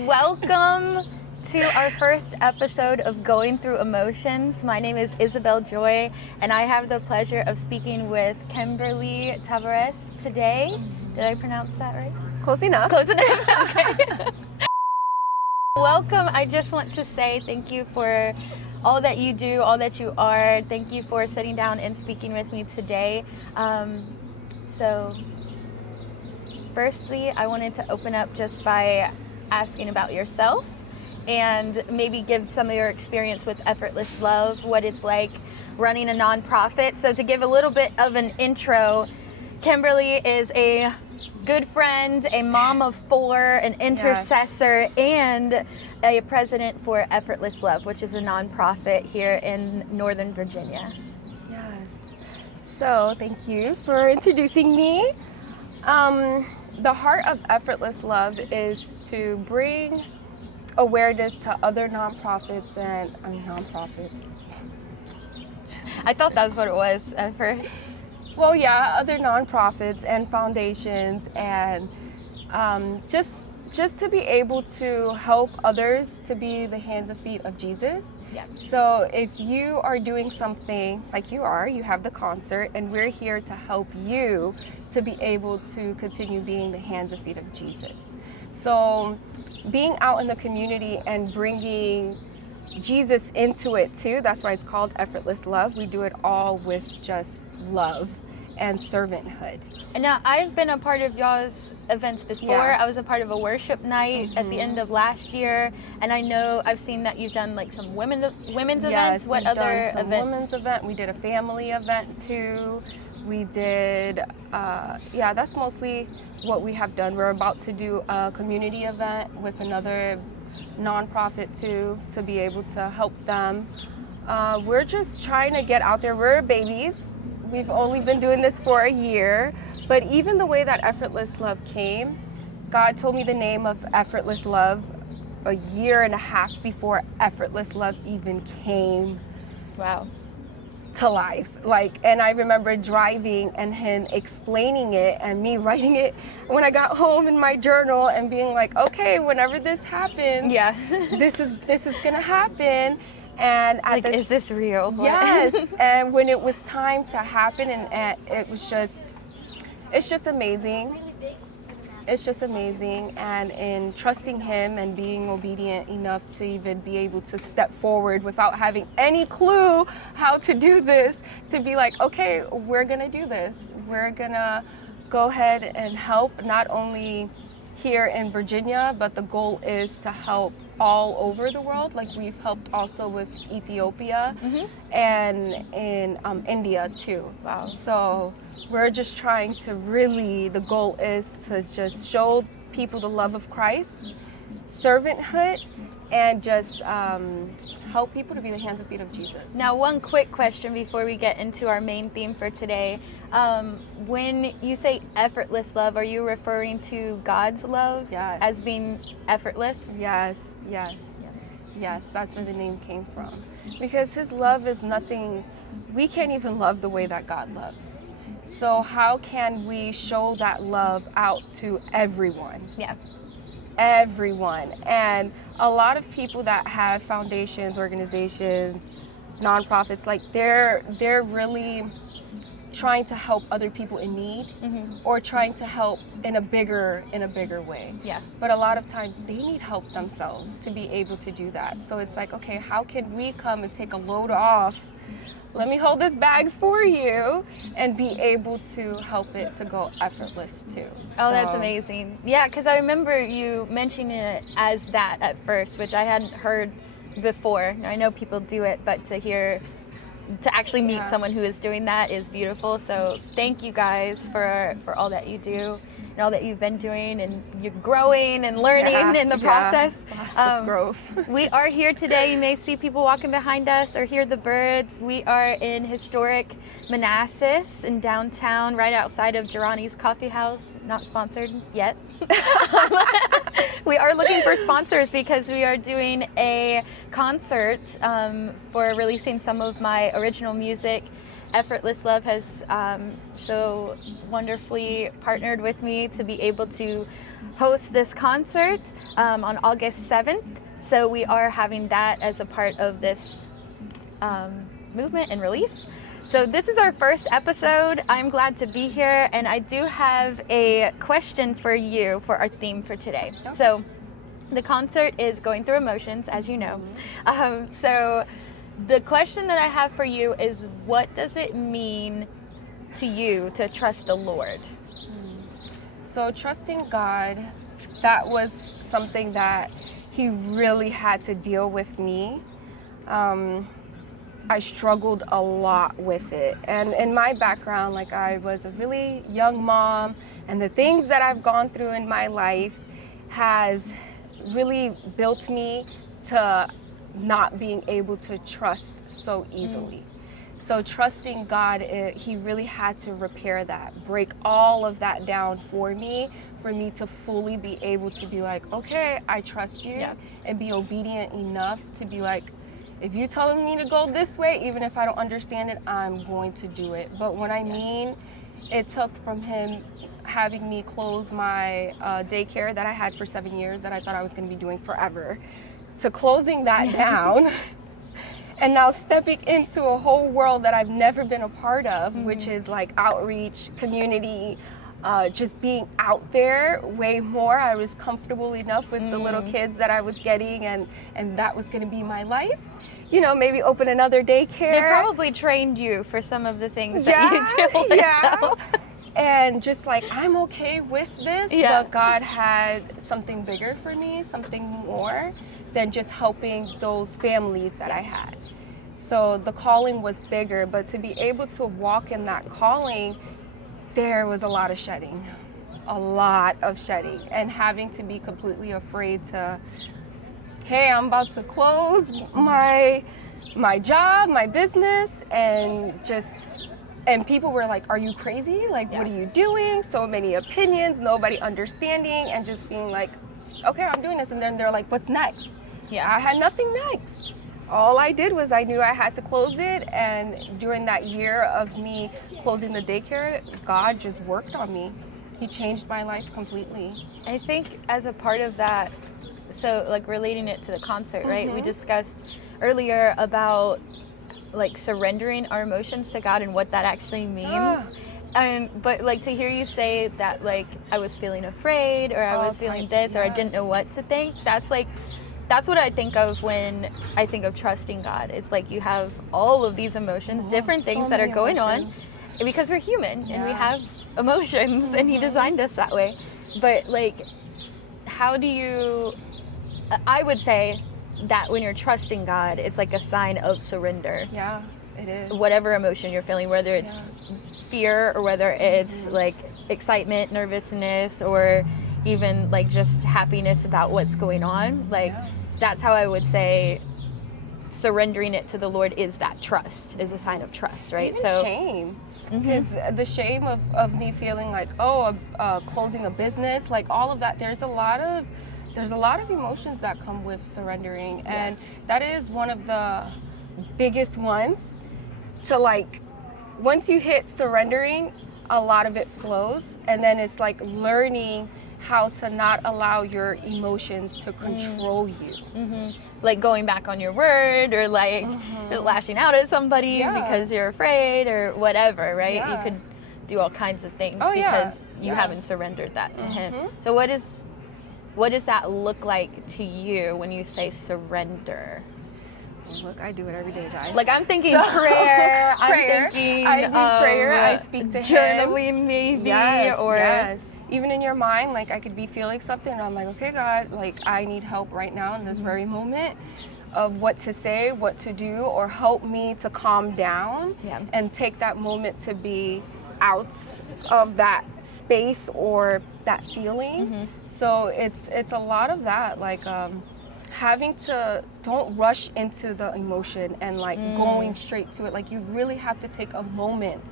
Welcome to our first episode of Going Through Emotions. My name is Isabel Joie, and I have the pleasure of speaking with Kimberly Taveres today. Did I pronounce that right? Close enough. Close enough, okay. Welcome. I just want to say thank you for all that you do, all that you are. Thank you for sitting down and speaking with me today. So, firstly, I wanted to open up just by asking about yourself and maybe give some of your experience with Effortless Love, what it's like running a nonprofit. So to give a little bit of an intro, Kimberly is a good friend, a mom of four, an intercessor, and a president for Effortless Love, which is a nonprofit here in Northern Virginia. Yes. So thank you for introducing me. The heart of Effortless Love is to bring awareness to other nonprofits. I thought that's what it was at first. Well, yeah, other nonprofits and foundations, and just to be able to help others to be the hands and feet of Jesus. Yeah. So if you are doing something like you have the concert, and we're here to help you to be able to continue being the hands and feet of Jesus. So being out in the community and bringing Jesus into it too, that's why it's called Effortless Love. We do it all with just love and servanthood. And now I've been a part of y'all's events before. Yeah. I was a part of a worship night at the end of last year, and I know I've seen that you've done like some women's events. What other done some events? Women's event. We did a family event too. We did, that's mostly what we have done. We're about to do a community event with another nonprofit too, to be able to help them. We're just trying to get out there. We're babies. We've only been doing this for a year, but even the way that Effortless Love came, God told me the name of Effortless Love a year and a half before Effortless Love even came. Wow. To life. And I remember driving and him explaining it and me writing it when I got home in my journal and being like, okay, whenever this happens, this is gonna happen. And is this real? Yes. And when it was time to happen, and it's just amazing. It's just amazing, and in trusting him and being obedient enough to even be able to step forward without having any clue how to do this, to be like, okay, we're gonna do this. We're gonna go ahead and help, not only here in Virginia, but the goal is to help all over the world. Like, we've helped also with Ethiopia and in India too. Wow. So we're just trying to really, the goal is to just show people the love of Christ, servanthood, and just help people to be the hands and feet of Jesus. Now, one quick question before we get into our main theme for today. When you say effortless love, are you referring to God's love as being effortless? Yes, that's where the name came from. Because his love is nothing, we can't even love the way that God loves. So how can we show that love out to everyone? Yeah. Everyone. And a lot of people that have foundations, organizations, nonprofits, like they're really trying to help other people in need, or trying to help in a bigger way. Yeah. But a lot of times they need help themselves to be able to do that. So it's like, okay, how can we come and take a load off? Let me hold this bag for you and be able to help it to go effortless too. Oh, that's amazing. Yeah, because I remember you mentioning it as that at first, which I hadn't heard before. I know people do it, but to actually meet someone who is doing that is beautiful. So thank you guys for all that you do and all that you've been doing, and you're growing and learning in the process. Lots of growth. We are here today. You may see people walking behind us or hear the birds. We are in historic Manassas in downtown, right outside of Girani's Coffee House. Not sponsored yet. We are looking for sponsors because we are doing a concert for releasing some of my original music Effortless Love has so wonderfully partnered with me to be able to host this concert on August 7th. So we are having that as a part of this movement and release. So this is our first episode. I'm glad to be here, and I do have a question for you for our theme for today. Okay. So the concert is going through emotions, as you know. So the question that I have for you is, what does it mean to you to trust the Lord? So trusting God, that was something that He really had to deal with me. I struggled a lot with it. And in my background, like, I was a really young mom, and the things that I've gone through in my life has really built me to not being able to trust so easily. So trusting God, He really had to repair that, break all of that down for me to fully be able to be like, okay, I trust you, and be obedient enough to be like, if you're telling me to go this way, even if I don't understand it, I'm going to do it. But when I mean, it took from Him having me close my daycare that I had for 7 years that I thought I was going to be doing forever, to closing that down, and now stepping into a whole world that I've never been a part of, which is like outreach, community, just being out there way more. I was comfortable enough with the little kids that I was getting, and that was going to be my life. You know, maybe open another daycare. They probably trained you for some of the things that you deal with. Though. And just like, I'm okay with this, but God had something bigger for me, something more than just helping those families that I had. So the calling was bigger, but to be able to walk in that calling, there was a lot of shedding, and having to be completely afraid to, hey, I'm about to close my job, my business, and people were like, are you crazy? Like, what are you doing? So many opinions, nobody understanding, and just being like, okay, I'm doing this. And then they're like, what's next? I had nothing next. All I did was I knew I had to close it, and during that year of me closing the daycare, God just worked on me. He changed my life completely. I think as a part of that, so like relating it to the concert, right? We discussed earlier about like surrendering our emotions to God and what that actually means. But like to hear you say that, like, I was feeling afraid, or I was feeling this, or I didn't know what to think, that's what I think of when I think of trusting God. It's like you have all of these emotions, different things that are going on, because we're human and we have emotions, and He designed us that way. But like, how do you, I would say that when you're trusting God, it's like a sign of surrender. Yeah, it is. Whatever emotion you're feeling, whether it's fear, or whether it's like excitement, nervousness, or even like just happiness about what's going on, like that's how I would say surrendering it to the Lord is that trust, is a sign of trust, right? Even shame, because the shame of me feeling like, closing a business, like all of that, there's a lot of emotions that come with surrendering, and that is one of the biggest ones. To like, once you hit surrendering, a lot of it flows, and then it's like learning how to not allow your emotions to control you. Like going back on your word, or like lashing out at somebody because you're afraid, or whatever, right? You could do all kinds of things because you haven't surrendered that to Him. So what does that look like to you when you say surrender? Look, I do it every day, guys. Like, I'm thinking prayer. I'm thinking I do prayer. I speak to journaling, Him. maybe. Yes. Even in your mind, like, I could be feeling something, and I'm like, okay, God, like, I need help right now in this very moment of what to say, what to do, or help me to calm down and take that moment to be out of that space or that feeling. So it's a lot of that, like, having to, don't rush into the emotion and like going straight to it. Like, you really have to take a moment.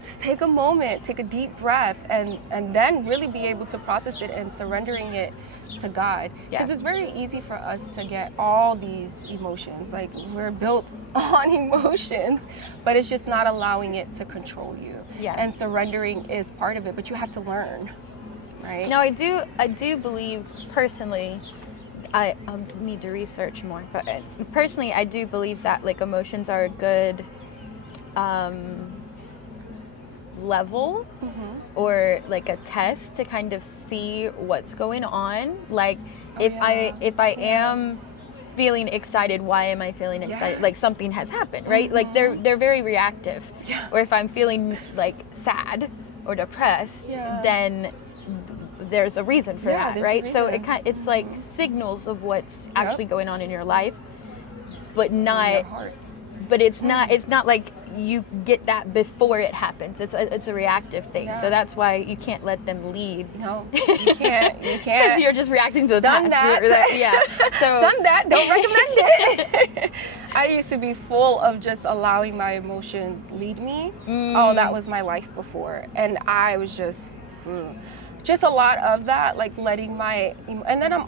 Just take a moment, take a deep breath, and then really be able to process it, and surrendering it to God. Because it's very easy for us to get all these emotions. Like, we're built on emotions, but it's just not allowing it to control you. Yeah. And surrendering is part of it, but you have to learn, right? No, I do believe personally, I need to research more, but personally, I do believe that like emotions are a good level or like a test to kind of see what's going on. Like if I am feeling excited, why am I feeling excited? Like something has happened, right? Like they're very reactive. Yeah. Or if I'm feeling like sad or depressed, then there's a reason for that, right? So it's like signals of what's actually going on in your life, but not in your heart. But it's not like you get that before it happens. It's a reactive thing. Yeah. So that's why you can't let them lead. No, you can't. Because you're just reacting to the Done past. that. Yeah. So Done that. Don't recommend it. I used to be full of just allowing my emotions lead me. Oh, that was my life before, and I was just a lot of that, like letting my. And then I'm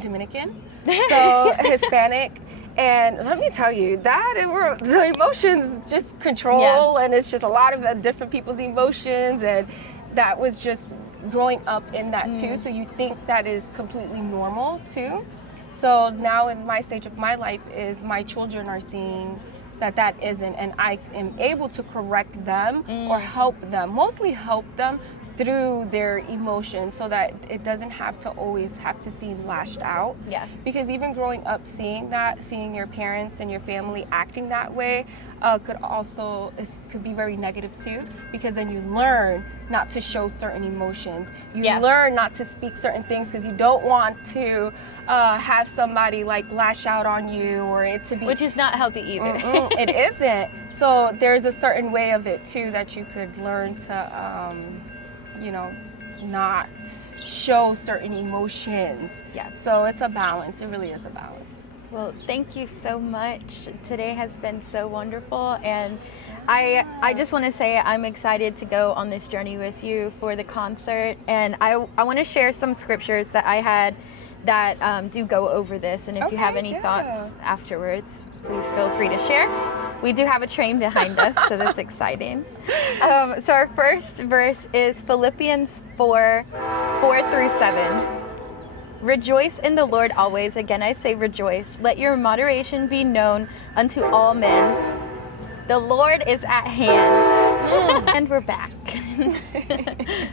Dominican, so Hispanic. And let me tell you, the emotions just control, and it's just a lot of different people's emotions, and that was just growing up in that too. So you think that is completely normal too. So now in my stage of my life is my children are seeing that isn't, and I am able to correct them or help them, mostly help them through their emotions, so that it doesn't have to always have to seem lashed out. Yeah. Because even growing up seeing your parents and your family acting that way could be very negative too, because then you learn not to show certain emotions. You learn not to speak certain things because you don't want to have somebody like lash out on you, or it to be, which is not healthy either. It isn't. So there's a certain way of it too that you could learn to not show certain emotions. Yeah. So it's a balance. It really is a balance. Well, thank you so much. Today has been so wonderful, and I just want to say I'm excited to go on this journey with you for the concert, and I want to share some scriptures that I had that do go over this, and if you have any thoughts afterwards, please feel free to share. We do have a train behind us, so that's exciting. So our first verse is Philippians 4:4-7. Rejoice in the Lord always. Again, I say rejoice. Let your moderation be known unto all men. The Lord is at hand. And we're back.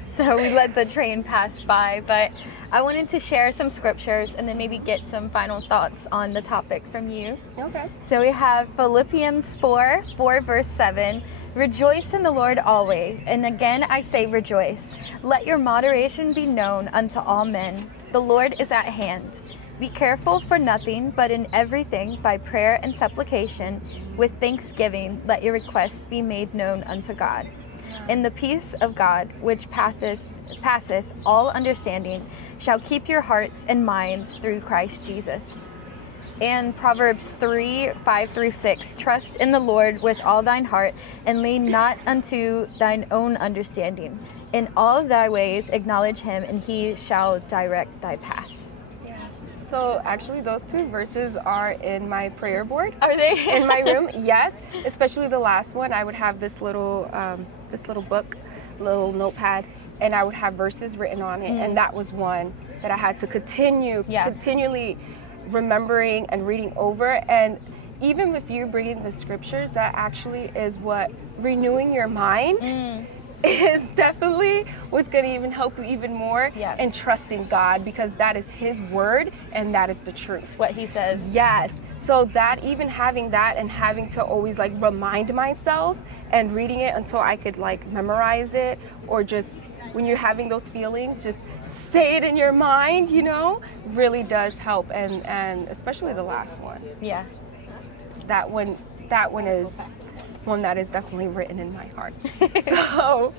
So we let the train pass by, but I wanted to share some scriptures and then maybe get some final thoughts on the topic from you. Okay. So we have Philippians 4 verse 7. Rejoice in the Lord always. And again, I say rejoice. Let your moderation be known unto all men. The Lord is at hand. Be careful for nothing, but in everything by prayer and supplication with thanksgiving, let your requests be made known unto God. And the peace of God, which passeth all understanding, shall keep your hearts and minds through Christ Jesus. And Proverbs 3:5-6, trust in the Lord with all thine heart, and lean not unto thine own understanding. In all thy ways acknowledge him, and he shall direct thy paths. Yes. So actually those two verses are in my prayer board. Are they? In my room, yes. Especially the last one. I would have this little book, little notepad, and I would have verses written on it. And that was one that I had to continually remembering and reading over. And even with you bringing the scriptures, that actually is what renewing your mind is definitely was going to even help you even more in trusting God, because that is his word and that is the truth. It's what he says. Yes. So that even having that and having to always like remind myself and reading it until I could like memorize it, or just when you're having those feelings, just say it in your mind, really does help. And especially the last one. Yeah. That one is one that is definitely written in my heart. So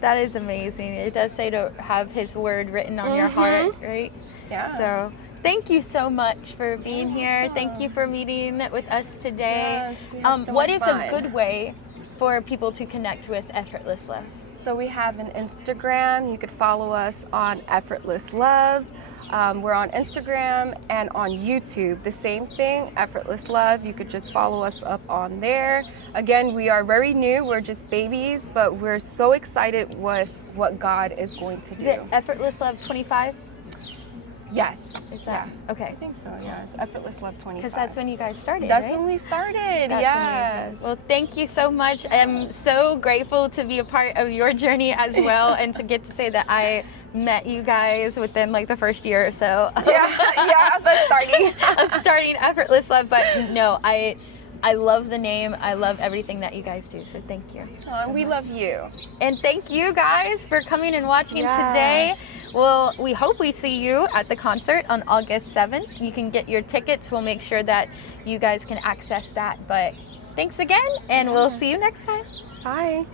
that is amazing. It does say to have his word written on your heart, right? Yeah. So thank you so much for being here. Thank you for meeting with us today. Yes, What is a good way for people to connect with Effortless Love? So we have an Instagram. You could follow us on Effortless Love. We're on Instagram and on YouTube. The same thing, Effortless Love. You could just follow us up on there. Again, we are very new. We're just babies, but we're so excited with what God is going to do. Is it Effortless Love 25? Yes. Is that okay? I think so, yes. Effortless Love 25. Because that's when you guys started, That's right? when we started, That's yes. amazing. Well, thank you so much. I'm so grateful to be a part of your journey as well, and to get to say that I met you guys within like the first year or so. yeah, that's starting. of starting Effortless Love. But no, I love the name. I love everything that you guys do. So thank you. Oh, we love you. And thank you guys for coming and watching Yes. today. Well, we hope we see you at the concert on August 7th. You can get your tickets. We'll make sure that you guys can access that. But thanks again, and we'll see you next time. Bye.